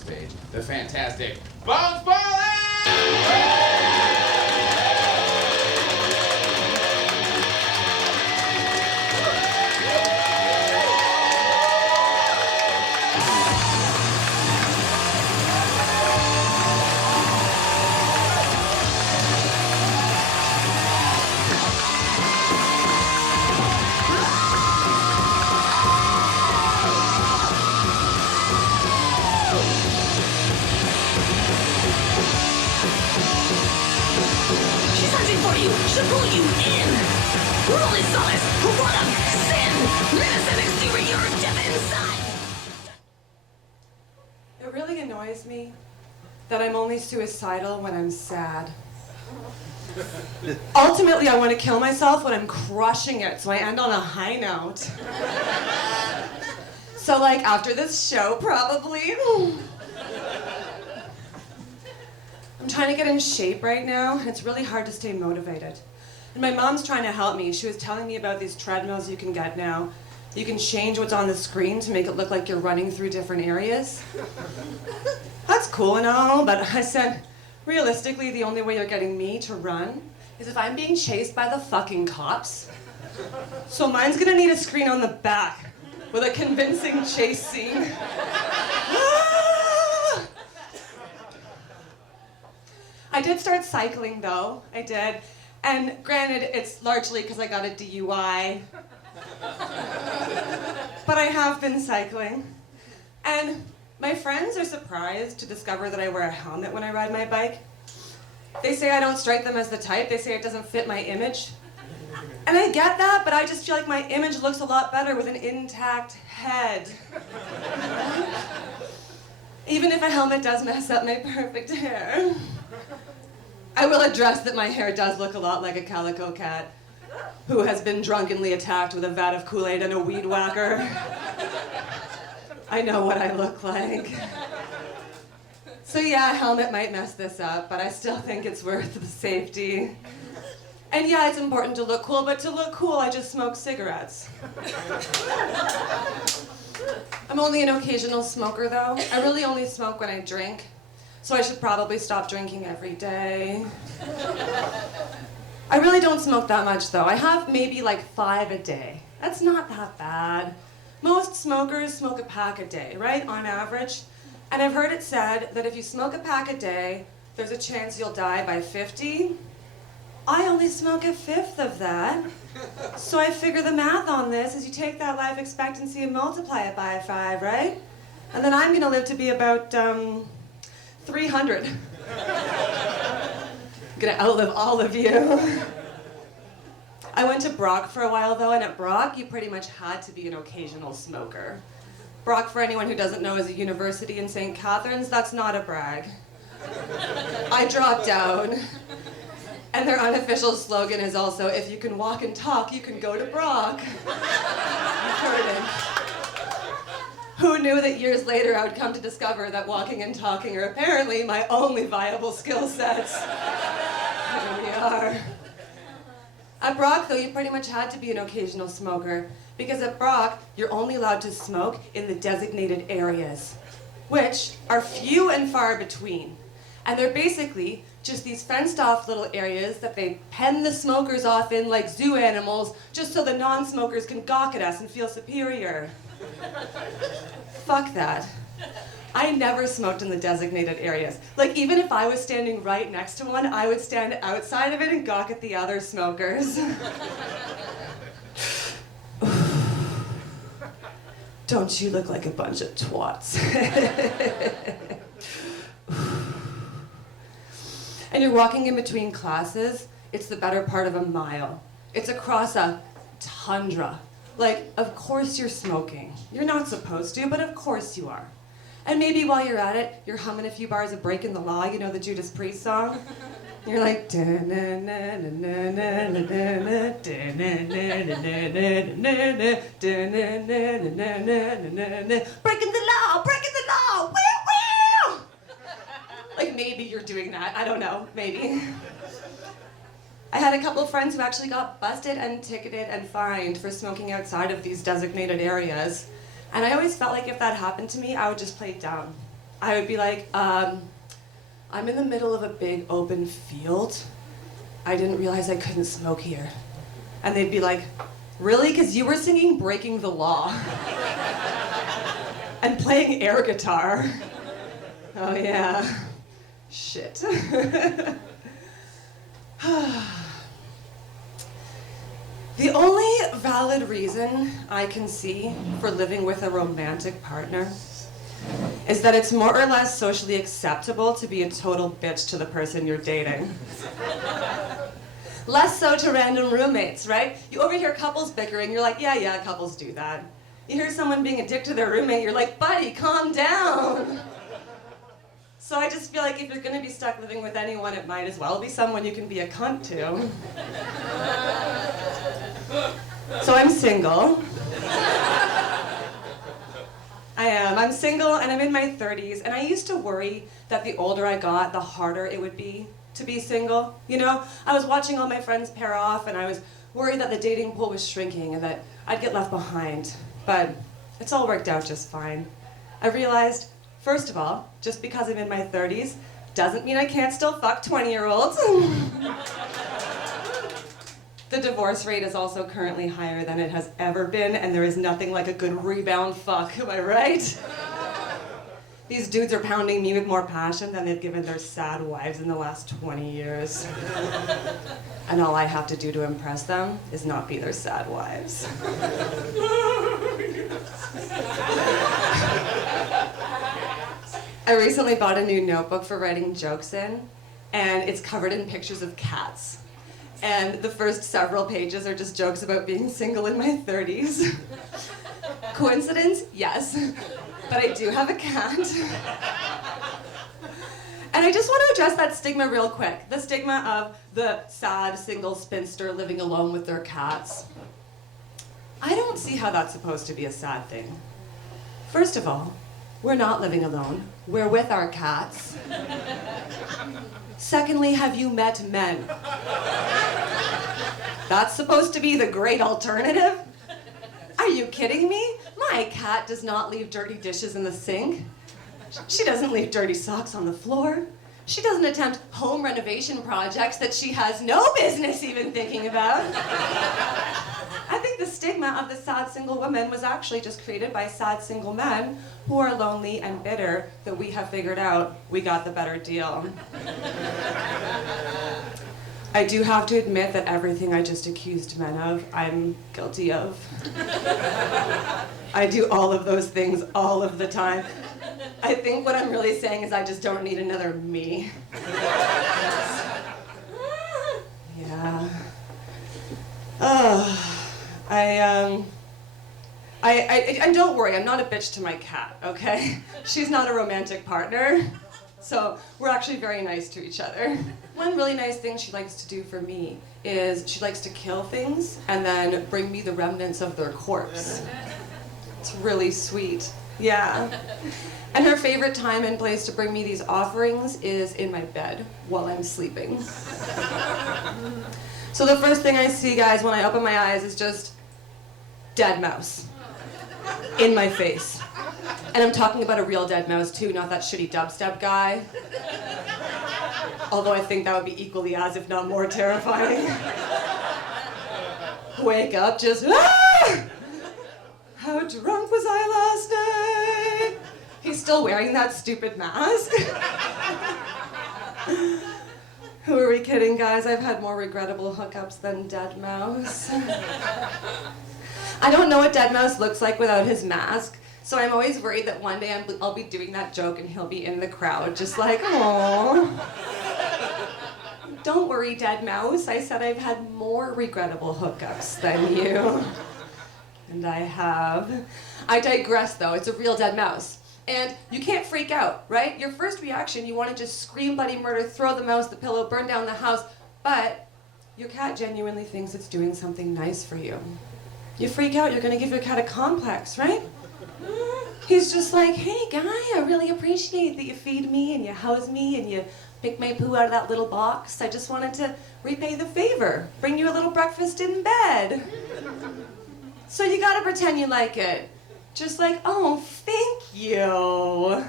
stage, the fantastic Bonez Poley! She's hunting for you. She'll pull you in. We're only solace. What a sin. Innocent exterior, death inside. It really annoys me that I'm only suicidal when I'm sad. Ultimately, I want to kill myself when I'm crushing it, so I end on a high note. So, like, after this show, probably. I'm trying to get in shape right now, and it's really hard to stay motivated. And my mom's trying to help me. She was telling me about these treadmills you can get now. You can change what's on the screen to make it look like you're running through different areas. That's cool and all, but I said, realistically, the only way you're getting me to run is if I'm being chased by the fucking cops. So mine's gonna need a screen on the back with a convincing chase scene. I did start cycling though, I did. And granted, it's largely because I got a DUI. But I have been cycling. And my friends are surprised to discover that I wear a helmet when I ride my bike. They say I don't strike them as the type. They say it doesn't fit my image. And I get that, but I just feel like my image looks a lot better with an intact head. Even if a helmet does mess up my perfect hair. I will address that my hair does look a lot like a calico cat who has been drunkenly attacked with a vat of Kool-Aid and a weed whacker. I know what I look like. So yeah, a helmet might mess this up, but I still think it's worth the safety. And yeah, it's important to look cool, but to look cool, I just smoke cigarettes. I'm only an occasional smoker though. I really only smoke when I drink. So I should probably stop drinking every day. I really don't smoke that much though. I have maybe like 5 a day. That's not that bad. Most smokers smoke a pack a day, right, on average? And I've heard it said that if you smoke a pack a day, there's a chance you'll die by 50. I only smoke a fifth of that. So I figure the math on this is you take that life expectancy and multiply it by 5, right? And then I'm gonna live to be about, 300. Gonna outlive all of you. I went to Brock for a while though, and at Brock you pretty much had to be an occasional smoker. Brock, for anyone who doesn't know, is a university in St. Catharines. That's not a brag. I dropped out. And their unofficial slogan is also, if you can walk and talk, you can go to Brock. You've heard it. Who knew that years later I would come to discover that walking and talking are apparently my only viable skill sets. Here we are. At Brock, though, you pretty much had to be an occasional smoker, because at Brock, you're only allowed to smoke in the designated areas, which are few and far between. And they're basically just these fenced-off little areas that they pen the smokers off in like zoo animals, just so the non-smokers can gawk at us and feel superior. Fuck that. I never smoked in the designated areas. Like, even if I was standing right next to one, I would stand outside of it and gawk at the other smokers. Don't you look like a bunch of twats? And you're walking in between classes, it's the better part of a mile. It's across a tundra. Like, of course you're smoking. You're not supposed to, but of course you are. And maybe while you're at it, you're humming a few bars of Breaking the Law, you know, the Judas Priest song? You're like, breaking the law, woo woo! Like maybe you're doing that, I don't know, maybe. I had a couple of friends who actually got busted and ticketed and fined for smoking outside of these designated areas. And I always felt like if that happened to me, I would just play dumb. I would be like, I'm in the middle of a big open field. I didn't realize I couldn't smoke here. And they'd be like, really? Because you were singing Breaking the Law and playing air guitar. Oh yeah, shit. The only valid reason I can see for living with a romantic partner is that it's more or less socially acceptable to be a total bitch to the person you're dating. Less so to random roommates, right? You overhear couples bickering, you're like, yeah, couples do that. You hear someone being a dick to their roommate, you're like, buddy, calm down. So I just feel like if you're gonna be stuck living with anyone, it might as well be someone you can be a cunt to. So I'm single. I am. I'm single and I'm in my 30s, and I used to worry that the older I got, the harder it would be to be single. You know, I was watching all my friends pair off and I was worried that the dating pool was shrinking and that I'd get left behind. But it's all worked out just fine. I realized, first of all, just because I'm in my 30s doesn't mean I can't still fuck 20-year-olds. The divorce rate is also currently higher than it has ever been, and there is nothing like a good rebound fuck, am I right? These dudes are pounding me with more passion than they've given their sad wives in the last 20 years. And all I have to do to impress them is not be their sad wives. I recently bought a new notebook for writing jokes in, and it's covered in pictures of cats. And the first several pages are just jokes about being single in my 30s. Coincidence? Yes. But I do have a cat. And I just want to address that stigma real quick. The stigma of the sad single spinster living alone with their cats. I don't see how that's supposed to be a sad thing. First of all, we're not living alone. We're with our cats. Secondly, have you met men? That's supposed to be the great alternative? Are you kidding me? My cat does not leave dirty dishes in the sink. She doesn't leave dirty socks on the floor. She doesn't attempt home renovation projects that she has no business even thinking about. I think the stigma of the sad single woman was actually just created by sad single men who are lonely and bitter that we have figured out we got the better deal. I do have to admit that everything I just accused men of, I'm guilty of. I do all of those things all of the time. I think what I'm really saying is I just don't need another me. Yeah. And don't worry, I'm not a bitch to my cat, okay? She's not a romantic partner, so we're actually very nice to each other. One really nice thing she likes to do for me is she likes to kill things and then bring me the remnants of their corpse. It's really sweet, yeah. And her favorite time and place to bring me these offerings is in my bed while I'm sleeping. So the first thing I see, guys, when I open my eyes is just dead mouse in my face. And I'm talking about a real dead mouse too, not that shitty dubstep guy. Although I think that would be equally as, if not more terrifying. Wake up, just, ah! How drunk was I last night? He's still wearing that stupid mask. Who are we kidding, guys? I've had more regrettable hookups than dead mouse. I don't know what dead mouse looks like without his mask, so I'm always worried that one day I'll be doing that joke and he'll be in the crowd, just like, aww. Don't worry, dead mouse. I said I've had more regrettable hookups than you. And I have. I digress, though. It's a real dead mouse. And you can't freak out, right? Your first reaction, you want to just scream bloody murder, throw the mouse, the pillow, burn down the house. But your cat genuinely thinks it's doing something nice for you. You freak out, you're going to give your cat a complex, right? He's just like, hey, guy, I really appreciate that you feed me and you house me and you pick my poo out of that little box. I just wanted to repay the favor, bring you a little breakfast in bed. So you gotta pretend you like it. Just like, oh, thank you.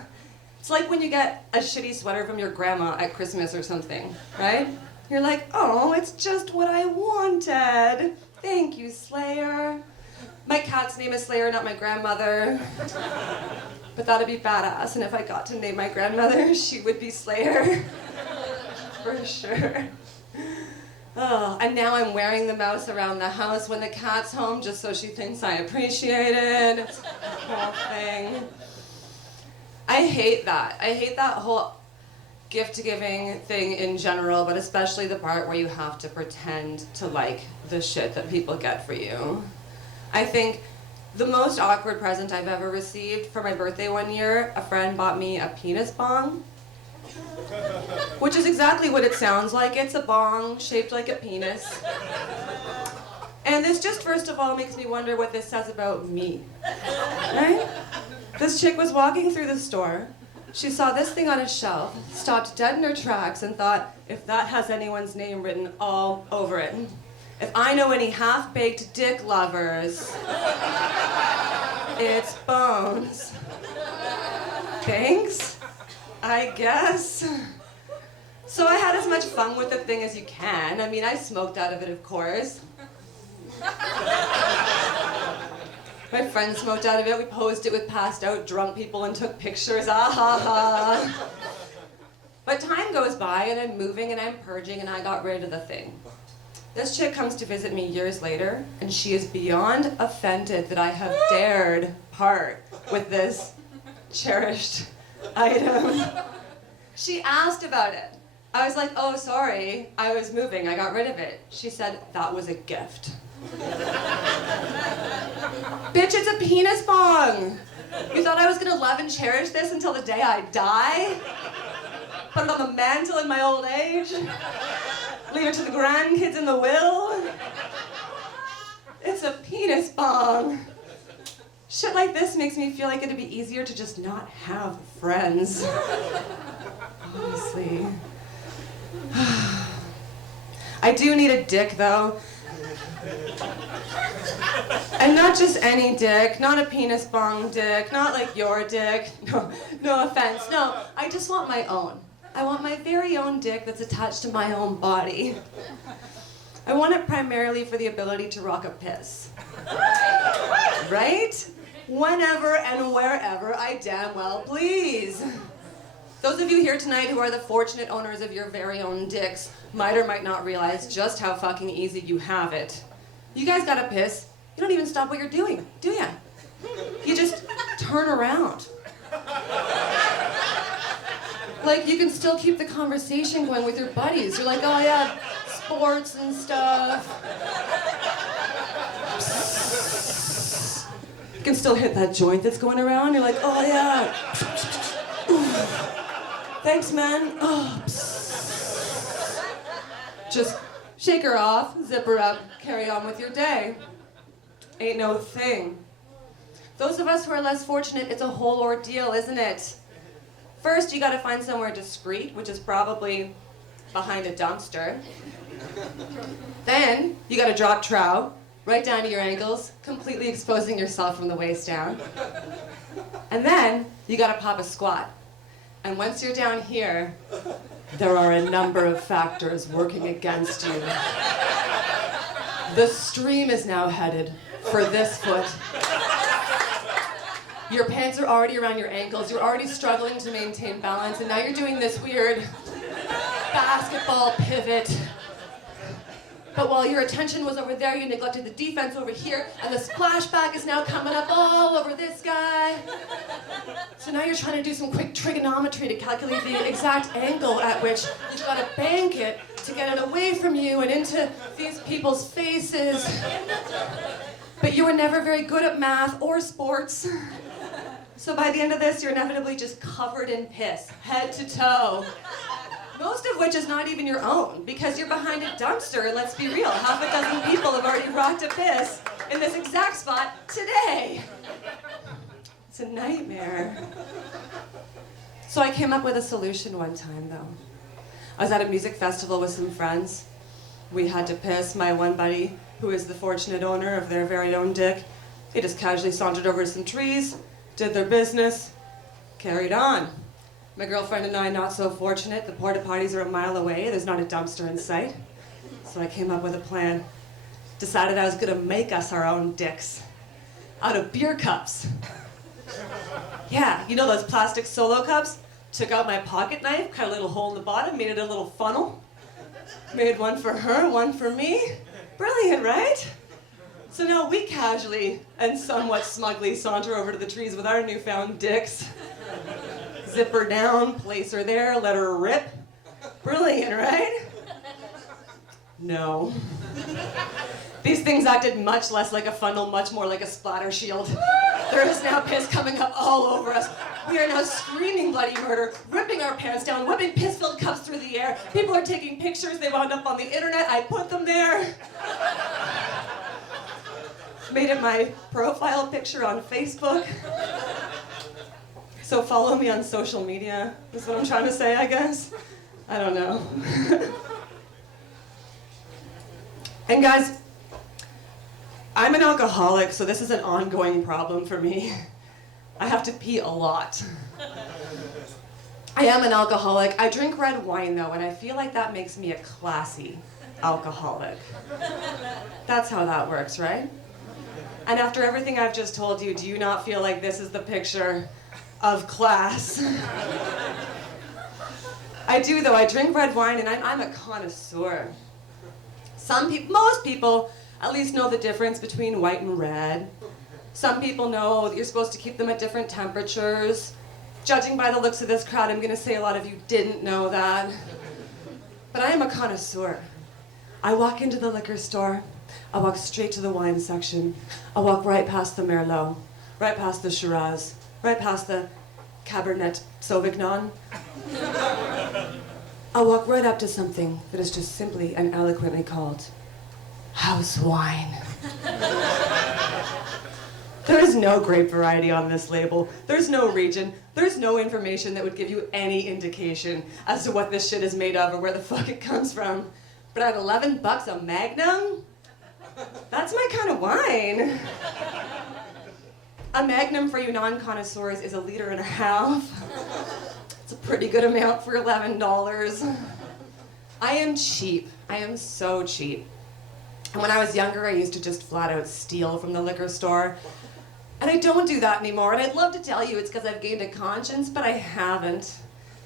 It's like when you get a shitty sweater from your grandma at Christmas or something, right? You're like, oh, it's just what I wanted. Thank you, Slayer. My cat's name is Slayer, not my grandmother. But that'd be badass, and if I got to name my grandmother, she would be Slayer. For sure. Oh, and now I'm wearing the mouse around the house when the cat's home just so she thinks I appreciate it. It's a whole thing. I hate that. I hate that whole gift-giving thing in general, but especially the part where you have to pretend to like the shit that people get for you. I think the most awkward present I've ever received for my birthday one year, a friend bought me a penis bong, which is exactly what it sounds like. It's a bong shaped like a penis. And this just first of all makes me wonder what this says about me, right? This chick was walking through the store. She saw this thing on a shelf, stopped dead in her tracks, and thought, if that has anyone's name written all over it, if I know any half-baked dick lovers, it's Bonez. Thanks, I guess. So I had as much fun with the thing as you can. I mean, I smoked out of it, of course. My friend smoked out of it. We posed it with passed out drunk people and took pictures. Ah ha ha. But time goes by and I'm moving and I'm purging and I got rid of the thing. This chick comes to visit me years later and she is beyond offended that I have dared part with this cherished item. She asked about it. I was like, oh, sorry, I was moving, I got rid of it. She said, that was a gift. Bitch, it's a penis bong. You thought I was gonna love and cherish this until the day I die? Put it on the mantle in my old age? Leave it to the grandkids in the will? It's a penis bong. Shit like this makes me feel like it'd be easier to just not have friends. Honestly. I do need a dick, though. And not just any dick, not a penis bong dick, not like your dick. No offense. No, I just want my own. I want my very own dick that's attached to my own body. I want it primarily for the ability to rock a piss. Right? Whenever and wherever I damn well please. Those of you here tonight who are the fortunate owners of your very own dicks might or might not realize just how fucking easy you have it. You guys gotta piss. You don't even stop what you're doing, do ya? You just turn around. Like, you can still keep the conversation going with your buddies. You're like, oh yeah, sports and stuff. You can still hit that joint that's going around. You're like, oh yeah. Thanks, man. Oh, just shake her off, zip her up, carry on with your day. Ain't no thing. Those of us who are less fortunate, it's a whole ordeal, isn't it? First, you gotta find somewhere discreet, which is probably behind a dumpster. Then, you gotta drop trow, right down to your ankles, completely exposing yourself from the waist down. And then, you gotta pop a squat. And once you're down here, there are a number of factors working against you. The stream is now headed for this foot. Your pants are already around your ankles, you're already struggling to maintain balance, and now you're doing this weird basketball pivot. But while your attention was over there, you neglected the defense over here, and the splashback is now coming up all over this guy. So now you're trying to do some quick trigonometry to calculate the exact angle at which you've got to bank it to get it away from you and into these people's faces. But you were never very good at math or sports. So by the end of this, you're inevitably just covered in piss, head to toe. Most of which is not even your own, because you're behind a dumpster, and let's be real, half a dozen people have already rocked a piss in this exact spot today. It's a nightmare. So I came up with a solution one time, though. I was at a music festival with some friends. We had to piss. My one buddy, who is the fortunate owner of their very own dick, he just casually sauntered over to some trees, did their business, carried on. My girlfriend and I not so fortunate. The porta potties are a mile away. There's not a dumpster in sight. So I came up with a plan. Decided I was gonna make us our own dicks. Out of beer cups. Yeah, you know those plastic Solo cups? Took out my pocket knife, cut a little hole in the bottom, made it a little funnel. Made one for her, one for me. Brilliant, right? So now we casually and somewhat smugly saunter over to the trees with our newfound dicks. Zip her down, place her there, let her rip. Brilliant, right? No. These things acted much less like a funnel, much more like a splatter shield. There is now piss coming up all over us. We are now screaming bloody murder, ripping our pants down, whipping piss-filled cups through the air. People are taking pictures, they wound up on the internet, I put them there. Made it my profile picture on Facebook. So follow me on social media, is what I'm trying to say, I guess. I don't know. And guys, I'm an alcoholic, so this is an ongoing problem for me. I have to pee a lot. I am an alcoholic. I drink red wine though, and I feel like that makes me a classy alcoholic. That's how that works, right? And after everything I've just told you, do you not feel like this is the picture of class? I do though, I drink red wine and I'm a connoisseur. Most people at least know the difference between white and red. Some people know that you're supposed to keep them at different temperatures. Judging by the looks of this crowd, I'm gonna say a lot of you didn't know that. But I am a connoisseur. I walk into the liquor store, I walk straight to the wine section. I walk right past the Merlot, right past the Shiraz, right past the Cabernet Sauvignon. I walk right up to something that is just simply and eloquently called house wine. There is no grape variety on this label. There's no region. There's no information that would give you any indication as to what this shit is made of or where the fuck it comes from. But at $11 a Magnum, that's my kind of wine. A Magnum for you non-connoisseurs is 1.5 liters. It's a pretty good amount for $11. I am cheap. I am so cheap. And when I was younger, I used to just flat out steal from the liquor store. And I don't do that anymore. And I'd love to tell you it's because I've gained a conscience, but I haven't.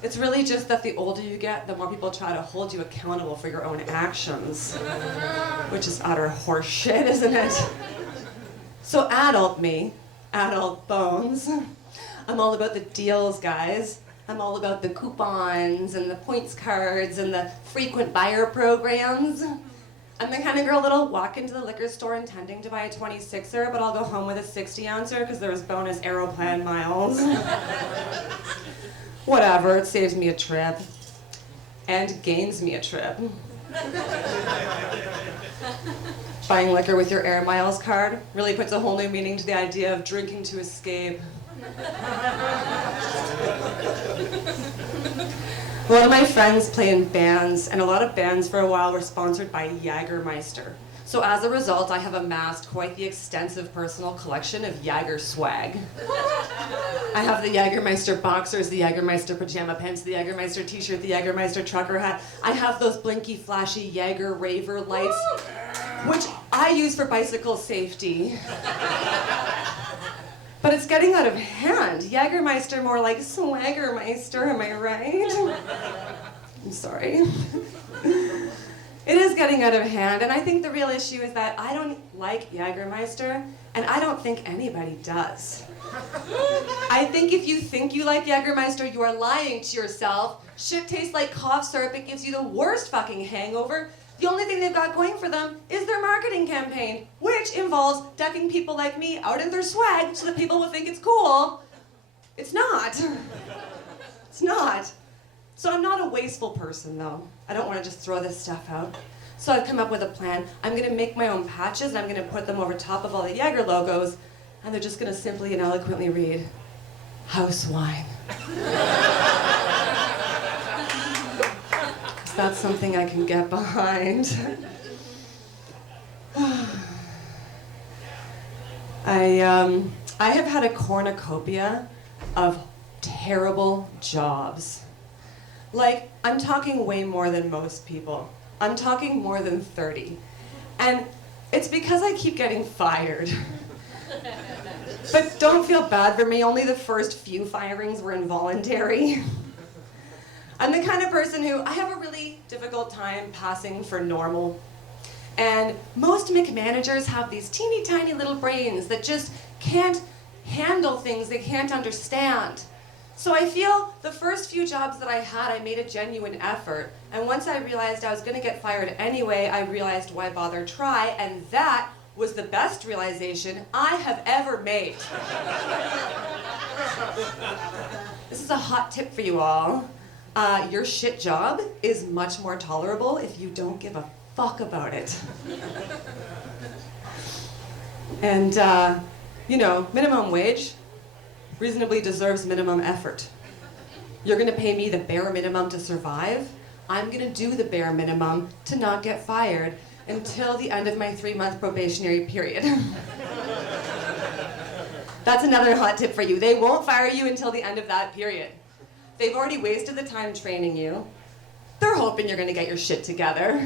It's really just that the older you get, the more people try to hold you accountable for your own actions. Which is utter horseshit, isn't it? So adult me, adult Bones, I'm all about the deals, guys. I'm all about the coupons and the points cards and the frequent buyer programs. I'm the kind of girl that'll walk into the liquor store intending to buy a 26er, but I'll go home with a 60-ouncer because there was bonus Aeroplan miles. Whatever, it saves me a trip. And gains me a trip. Buying liquor with your Air Miles card really puts a whole new meaning to the idea of drinking to escape. A lot of my friends play in bands, and a lot of bands for a while were sponsored by Jägermeister. So as a result, I have amassed quite the extensive personal collection of Jaeger swag. I have the Jägermeister boxers, the Jägermeister pajama pants, the Jägermeister t-shirt, the Jägermeister trucker hat. I have those blinky, flashy Jaeger raver lights, which I use for bicycle safety. But it's getting out of hand. Jägermeister more like Swaggermeister, am I right? I'm sorry. It is getting out of hand, and I think the real issue is that I don't like Jägermeister, and I don't think anybody does. I think if you think you like Jägermeister, you are lying to yourself. Shit tastes like cough syrup, it gives you the worst fucking hangover. The only thing they've got going for them is their marketing campaign, which involves decking people like me out in their swag so that people will think it's cool. It's not. It's not. So I'm not a wasteful person, though. I don't want to just throw this stuff out. So I've come up with a plan. I'm going to make my own patches, and I'm going to put them over top of all the Jaeger logos, and they're just going to simply and eloquently read, House Wine. That's something I can get behind. I have had a cornucopia of terrible jobs. Like, I'm talking way more than most people. I'm talking more than 30. And it's because I keep getting fired. But don't feel bad for me, only the first few firings were involuntary. I'm the kind of person who, I have a really difficult time passing for normal. And most McManagers have these teeny tiny little brains that just can't handle things they can't understand. So I feel the first few jobs that I had, I made a genuine effort. And once I realized I was gonna get fired anyway, I realized why bother try, and that was the best realization I have ever made. This is a hot tip for you all. Your shit job is much more tolerable if you don't give a fuck about it. And, you know, minimum wage reasonably deserves minimum effort. You're gonna pay me the bare minimum to survive. I'm gonna do the bare minimum to not get fired until the end of my 3-month probationary period. That's another hot tip for you. They won't fire you until the end of that period. They've already wasted the time training you. They're hoping you're gonna get your shit together,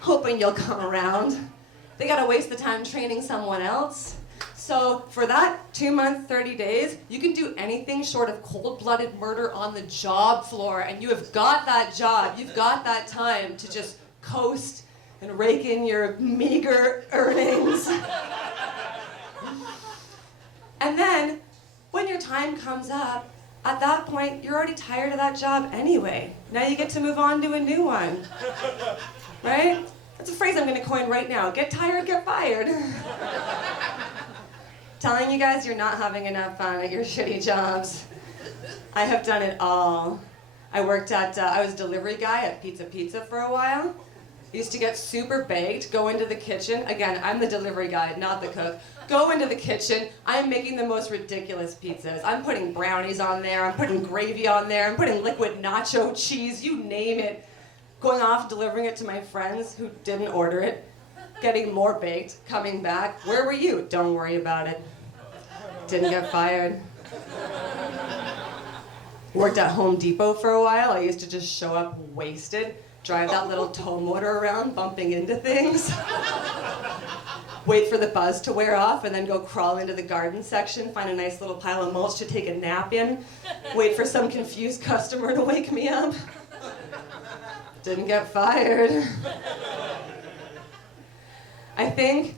hoping you'll come around. They gotta waste the time training someone else. So for that 2-month, 30 days, you can do anything short of cold-blooded murder on the job floor, and you have got that job. You've got that time to just coast and rake in your meager earnings. And then, when your time comes up, at that point, you're already tired of that job anyway. Now you get to move on to a new one. Right? That's a phrase I'm gonna coin right now. Get tired, get fired. Telling you guys you're not having enough fun at your shitty jobs. I have done it all. I worked at, I was a delivery guy at Pizza for a while. Used to get super baked, go into the kitchen. Again, I'm the delivery guy, not the cook. Go into the kitchen, I'm making the most ridiculous pizzas. I'm putting brownies on there, I'm putting gravy on there, I'm putting liquid nacho cheese, you name it. Going off, delivering it to my friends who didn't order it. Getting more baked, coming back. Where were you? Don't worry about it. Didn't get fired. Worked at Home Depot for a while. I used to just show up wasted, drive that little tow motor around, bumping into things. Wait for the buzz to wear off, and then go crawl into the garden section, find a nice little pile of mulch to take a nap in, wait for some confused customer to wake me up. Didn't get fired. I think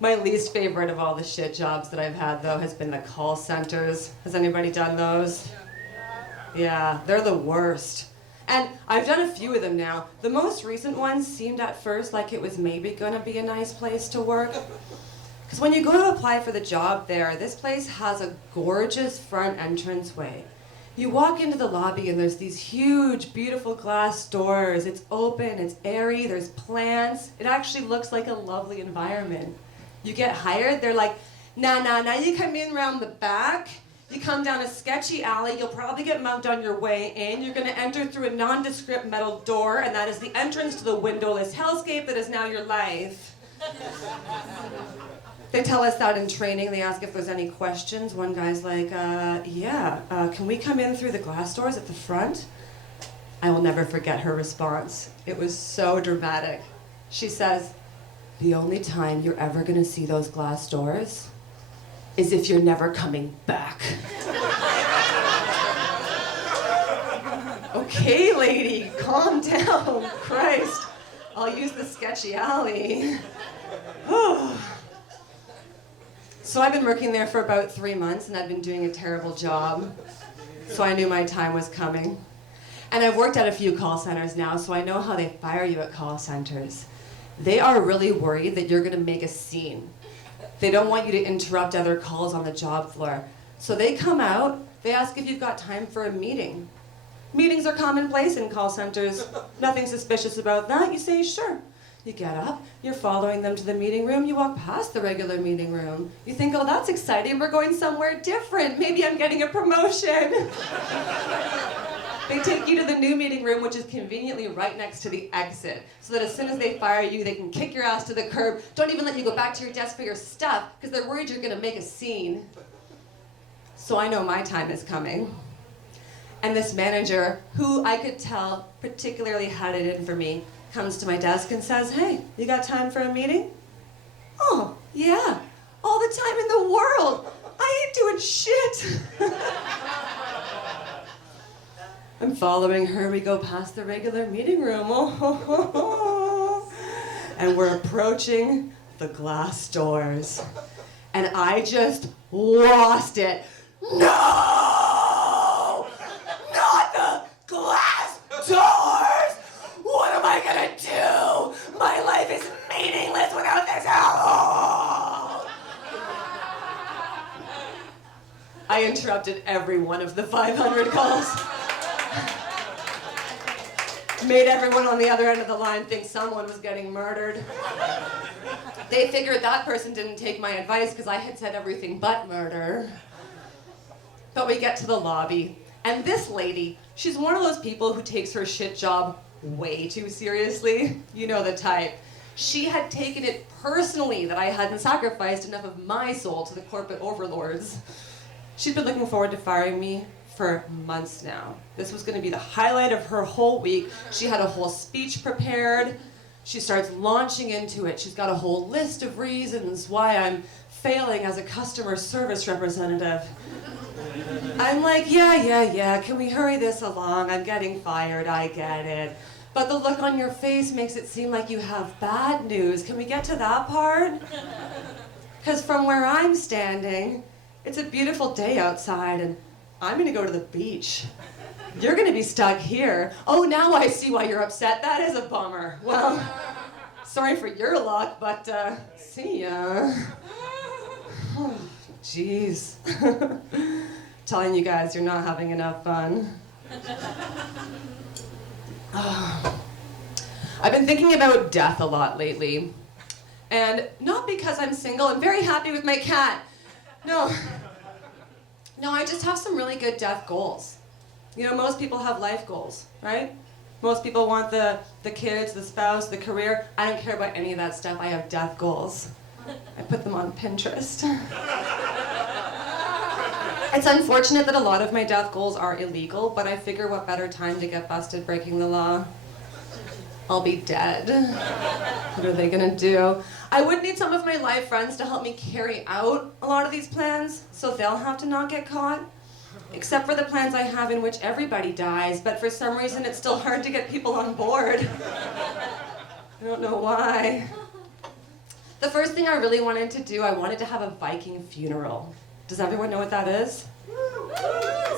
my least favorite of all the shit jobs that I've had, though, has been the call centers. Has anybody done those? Yeah, they're the worst. And I've done a few of them now. The most recent one seemed at first like it was maybe gonna be a nice place to work. Because when you go to apply for the job there, this place has a gorgeous front entranceway. You walk into the lobby and there's these huge, beautiful glass doors. It's open, it's airy, there's plants. It actually looks like a lovely environment. You get hired, they're like, nah, you come in around the back, you come down a sketchy alley, you'll probably get mugged on your way in, you're gonna enter through a nondescript metal door, and that is the entrance to the windowless hellscape that is now your life. They tell us that in training. They ask if there's any questions. One guy's like, can we come in through the glass doors at the front? I will never forget her response. It was so dramatic. She says, the only time you're ever gonna see those glass doors is if you're never coming back. Okay, lady, calm down. Christ, I'll use the sketchy alley. So I've been working there for about 3 months, and I've been doing a terrible job. So I knew my time was coming. And I've worked at a few call centers now, so I know how they fire you at call centers. They are really worried that you're gonna make a scene. They don't want you to interrupt other calls on the job floor. So they come out, they ask if you've got time for a meeting. Meetings are commonplace in call centers. Nothing suspicious about that. You say, sure. You get up, you're following them to the meeting room, you walk past the regular meeting room. You think, oh, that's exciting, we're going somewhere different. Maybe I'm getting a promotion. They take you to the new meeting room, which is conveniently right next to the exit, so that as soon as they fire you, they can kick your ass to the curb, don't even let you go back to your desk for your stuff, because they're worried you're gonna make a scene. So I know my time is coming. And this manager, who I could tell particularly had it in for me, comes to my desk and says, "Hey, you got time for a meeting?" "Oh, yeah, all the time in the world. I ain't doing shit." I'm following her. We go past the regular meeting room. And we're approaching the glass doors. And I just lost it. No! Not the glass doors! What am I gonna do? My life is meaningless without this hellhole! I interrupted every one of the 500 calls. Made everyone on the other end of the line think someone was getting murdered. They figured that person didn't take my advice because I had said everything but murder. But we get to the lobby, and this lady, she's one of those people who takes her shit job way too seriously. You know the type. She had taken it personally that I hadn't sacrificed enough of my soul to the corporate overlords. She'd been looking forward to firing me for months now. This was going to be the highlight of her whole week. She had a whole speech prepared. She starts launching into it. She's got a whole list of reasons why I'm failing as a customer service representative. I'm like, yeah, can we hurry this along? I'm getting fired, I get it. But the look on your face makes it seem like you have bad news. Can we get to that part? Because from where I'm standing, it's a beautiful day outside, and I'm gonna go to the beach. You're gonna be stuck here. Oh, now I see why you're upset. That is a bummer. Well, sorry for your luck, but see ya. Oh, jeez. Telling you guys you're not having enough fun. Oh. I've been thinking about death a lot lately. And not because I'm single and very happy with my cat. No, I just have some really good death goals. You know, most people have life goals, right? Most people want the kids, the spouse, the career. I don't care about any of that stuff. I have death goals. I put them on Pinterest. It's unfortunate that a lot of my death goals are illegal, but I figure what better time to get busted breaking the law? I'll be dead. What are they gonna do? I would need some of my live friends to help me carry out a lot of these plans, so they'll have to not get caught. Except for the plans I have in which everybody dies, but for some reason it's still hard to get people on board. I don't know why. The first thing I really wanted to do, I wanted to have a Viking funeral. Does everyone know what that is?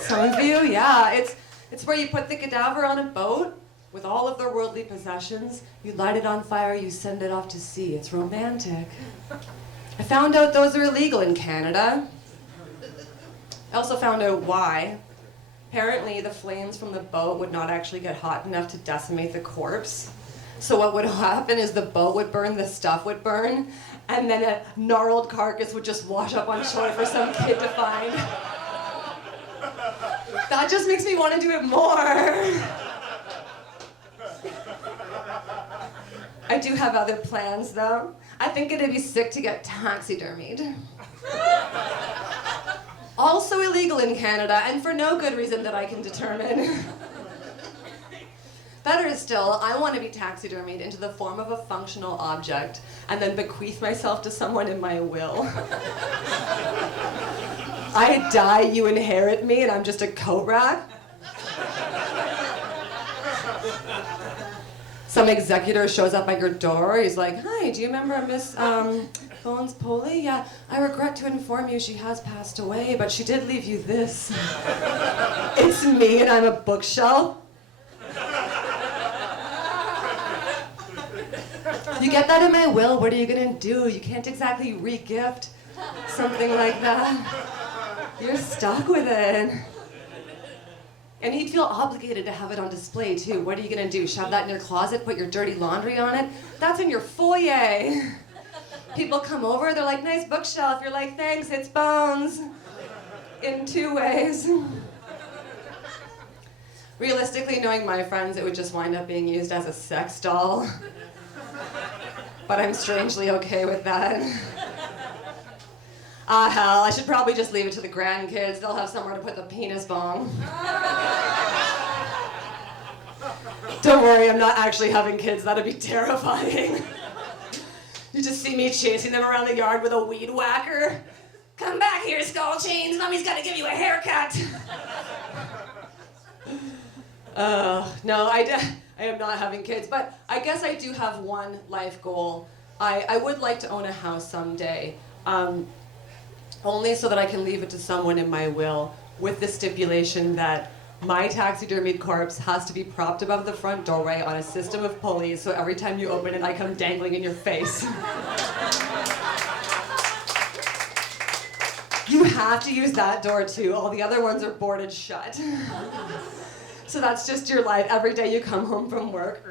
Some of you? Yeah, it's where you put the cadaver on a boat with all of their worldly possessions. You light it on fire, you send it off to sea. It's romantic. I found out those are illegal in Canada. I also found out why. Apparently the flames from the boat would not actually get hot enough to decimate the corpse. So what would happen is the boat would burn, the stuff would burn, and then a gnarled carcass would just wash up on shore for some kid to find. That just makes me want to do it more. I do have other plans though. I think it'd be sick to get taxidermied. Also illegal in Canada, and for no good reason that I can determine. Better still, I want to be taxidermied into the form of a functional object and then bequeath myself to someone in my will. I die, you inherit me, and I'm just a coat rack. Some executor shows up at your door. He's like, "Hi, do you remember Miss Bonez Poley? Yeah, I regret to inform you she has passed away, but she did leave you this." It's me, and I'm a bookshelf. You get that in my will, what are you gonna do? You can't exactly re-gift something like that. You're stuck with it. And you'd feel obligated to have it on display too. What are you gonna do? Shove that in your closet, put your dirty laundry on it? That's in your foyer. People come over, they're like, "Nice bookshelf." You're like, "Thanks, it's Bones." In 2 ways. Realistically, knowing my friends, it would just wind up being used as a sex doll. But I'm strangely okay with that. Ah, hell, I should probably just leave it to the grandkids. They'll have somewhere to put the penis bomb. Don't worry, I'm not actually having kids. That'd be terrifying. You just see me chasing them around the yard with a weed whacker. Come back here, skull chains. Mommy's gotta give you a haircut. No, I am not having kids, but I guess I do have one life goal. I would like to own a house someday, only so that I can leave it to someone in my will, with the stipulation that my taxidermied corpse has to be propped above the front doorway on a system of pulleys, so every time you open it, I come dangling in your face. You have to use that door too. All the other ones are boarded shut. So that's just your life. Every day you come home from work.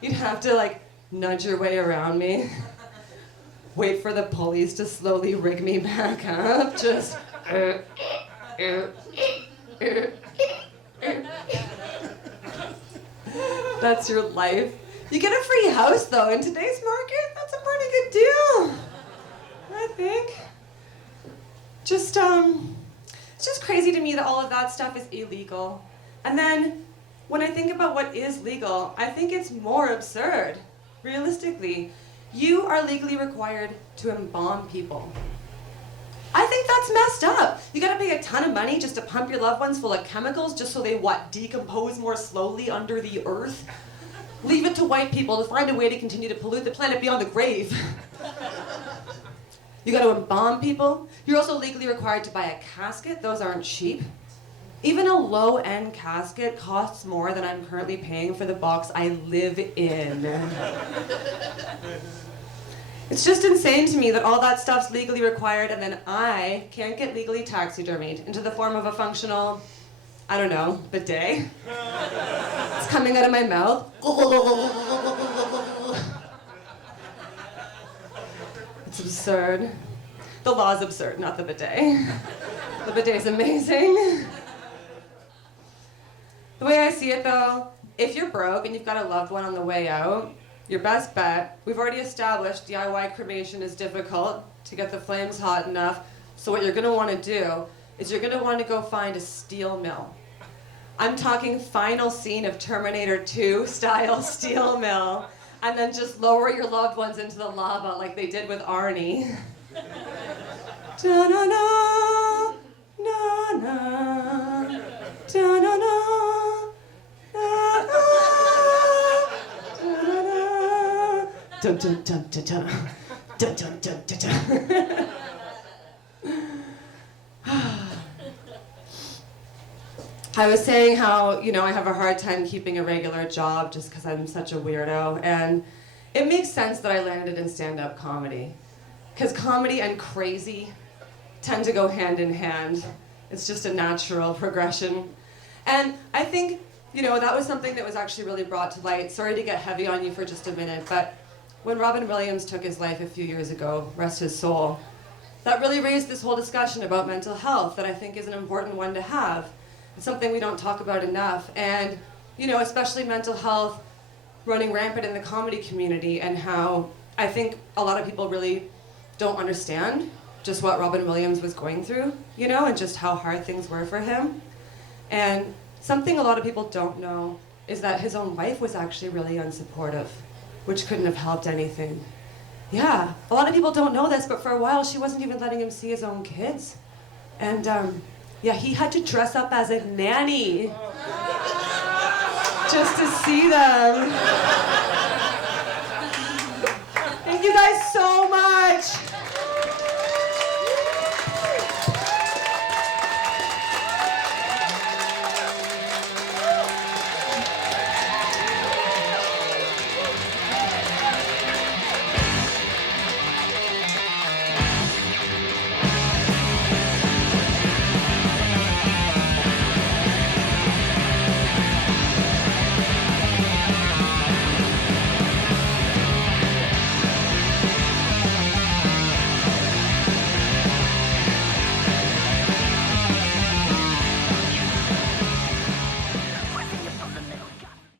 You'd have to like nudge your way around me. Wait for the pulleys to slowly rig me back up. Just. That's your life. You get a free house though in today's market. That's a pretty good deal, I think. It's just crazy to me that all of that stuff is illegal. And then when I think about what is legal, I think it's more absurd. Realistically, you are legally required to embalm people. I think that's messed up. You gotta pay a ton of money just to pump your loved ones full of chemicals just so they, decompose more slowly under the earth? Leave it to white people to find a way to continue to pollute the planet beyond the grave. You gotta embalm people. You're also legally required to buy a casket. Those aren't cheap. Even a low-end casket costs more than I'm currently paying for the box I live in. It's just insane to me that all that stuff's legally required and then I can't get legally taxidermied into the form of a functional, I don't know, bidet. It's coming out of my mouth. It's absurd. The law's absurd, not the bidet. The bidet's amazing. The way I see it though, if you're broke and you've got a loved one on the way out, your best bet, we've already established DIY cremation is difficult to get the flames hot enough, so what you're gonna wanna do is you're gonna wanna go find a steel mill. I'm talking final scene of Terminator 2 style steel mill, and then just lower your loved ones into the lava like they did with Arnie. Da-na-na, na-na, da-na-na, na-na. Dun dun dun dun dun. Dun dun dun dun dun. I was saying how, I have a hard time keeping a regular job just because I'm such a weirdo, and it makes sense that I landed in stand-up comedy. Because comedy and crazy tend to go hand in hand. It's just a natural progression. And I think, that was something that was actually really brought to light. Sorry to get heavy on you for just a minute, but when Robin Williams took his life a few years ago, rest his soul, that really raised this whole discussion about mental health that I think is an important one to have. It's something we don't talk about enough. And, especially mental health running rampant in the comedy community, and how I think a lot of people really don't understand just what Robin Williams was going through, and just how hard things were for him. And something a lot of people don't know is that his own wife was actually really unsupportive, which couldn't have helped anything. Yeah, a lot of people don't know this, but for a while she wasn't even letting him see his own kids. And he had to dress up as a nanny just to see them. Thank you guys so